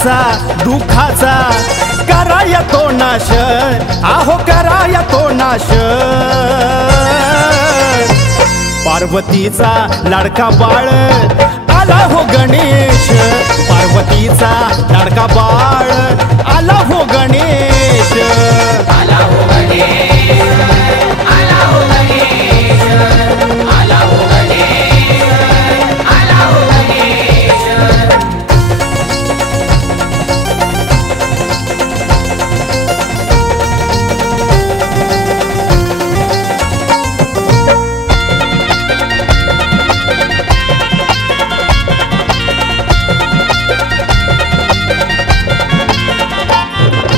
संकटाचा दुःखाचा कराया तो नाश, आहो कराया तो नाश। पार्वतीचा लाडका बाळ आला हो गणेश, पार्वतीचा लाडका बाळ आला हो गणेश, आला हो गणेश, आला हो गणेश, आला हो गणेश, आला हो गणेश।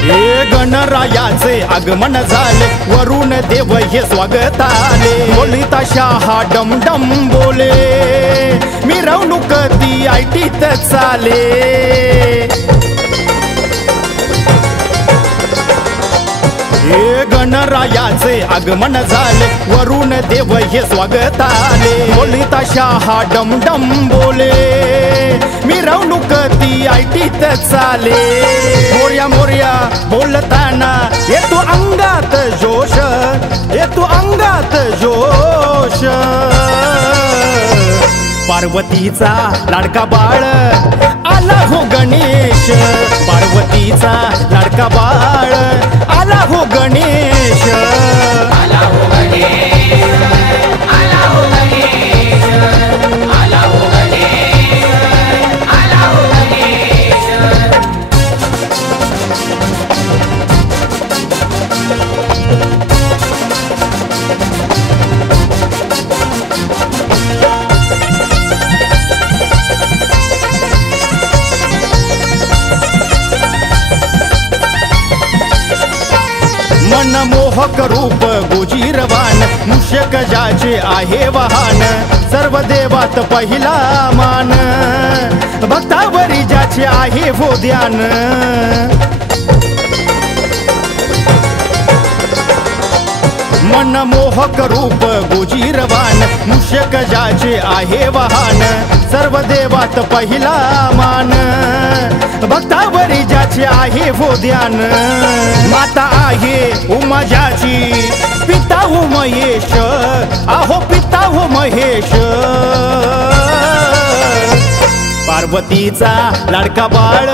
हे गणरायाचे आगमन झाले, वरून देव हे स्वागताले। बोलिता शहा डमडम बोले, मिरवणूक ती ऐटीत चाले। हे गणरायाचे आगमन झाले, वरून देव हे स्वागताले। बोलिता शहा डमडम बोले, मिरवणूक ती ऐटीत चाले। मोर्या मोर्या बोलताना येतो अंगात जोश, येतो अंगात जोश। पार्वतीचा लाडका बाळ आला हो गणेश, पार्वतीचा लाडका बाळ आला हो गणेश, आला हो गणेश, आला हो गणेश, आला हो गणेश, आला हो गणेश। मनमोहक रूप गुजीरवान, मूषक जाचे आहे वाहन। सर्व देवात पहिला मान, भक्तावरी जाचे आहे वो ध्यान। मनमोहक रूप गुजीरवान, मूषक जाचे आहे वाहन। सर्व देवात पहिला मान, भक्तावरी जाचे आहे वो ध्यान। माता आहे उमा ज्याची, पिता हो महेश, आहो पिता हो महेश। पार्वतीचा लाडका बाळ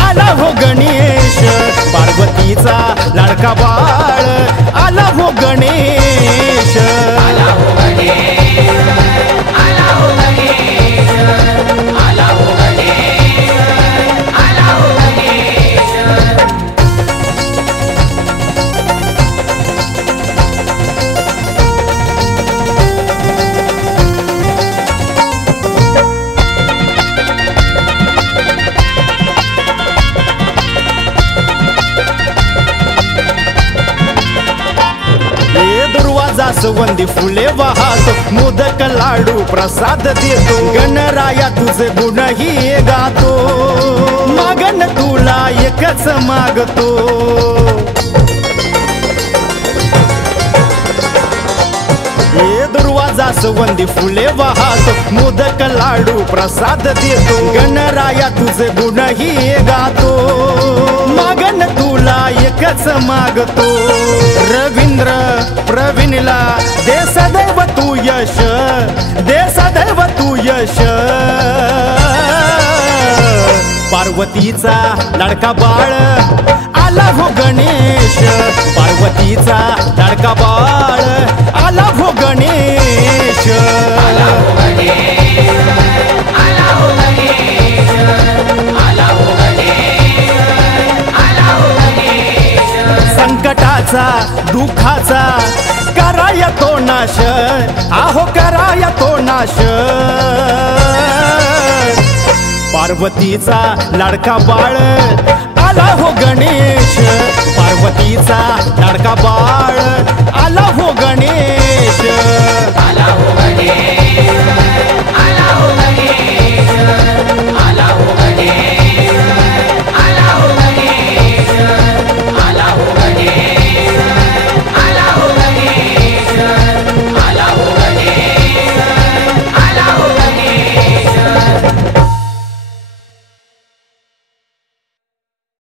आला हो गणेश, पार्वतीचा लाडका बाळ आला हो गणेश, आला हो गणेश, आला हो गणेश, आला हो गणेश, आला हो गणेश। जास्वंदी फुले वाहतो, मोदक लाडू प्रसाद देतो। गणराया तुझे गुणही गातो, मागण तुला एकच मागतो। हे दुर्वा जास्वंदी फुले वाहतो, मोदक लाडू प्रसाद देतो। गणराया तुझे गुणही गातो, मागण तुला एकच मागतो। रवींद्र प्रवीणला दे सदैव तू यश, दे सदैव तू यश। पार्वतीचा लाडका बाळ आला हो गणेश, पार्वतीचा लाडका बाळ आला हो गणेश, आला हो गणेश, आला हो गणेश, आला हो गणेश, आला हो गणेश। संकटाचा दुःखाचा कराया तो नाश, आहो कराया तो नाश। पार्वतीचा लाडका बाळ आला हो गणेश, पार्वतीचा लाडका बाळ आला हो गणेश, आला हो गणेश।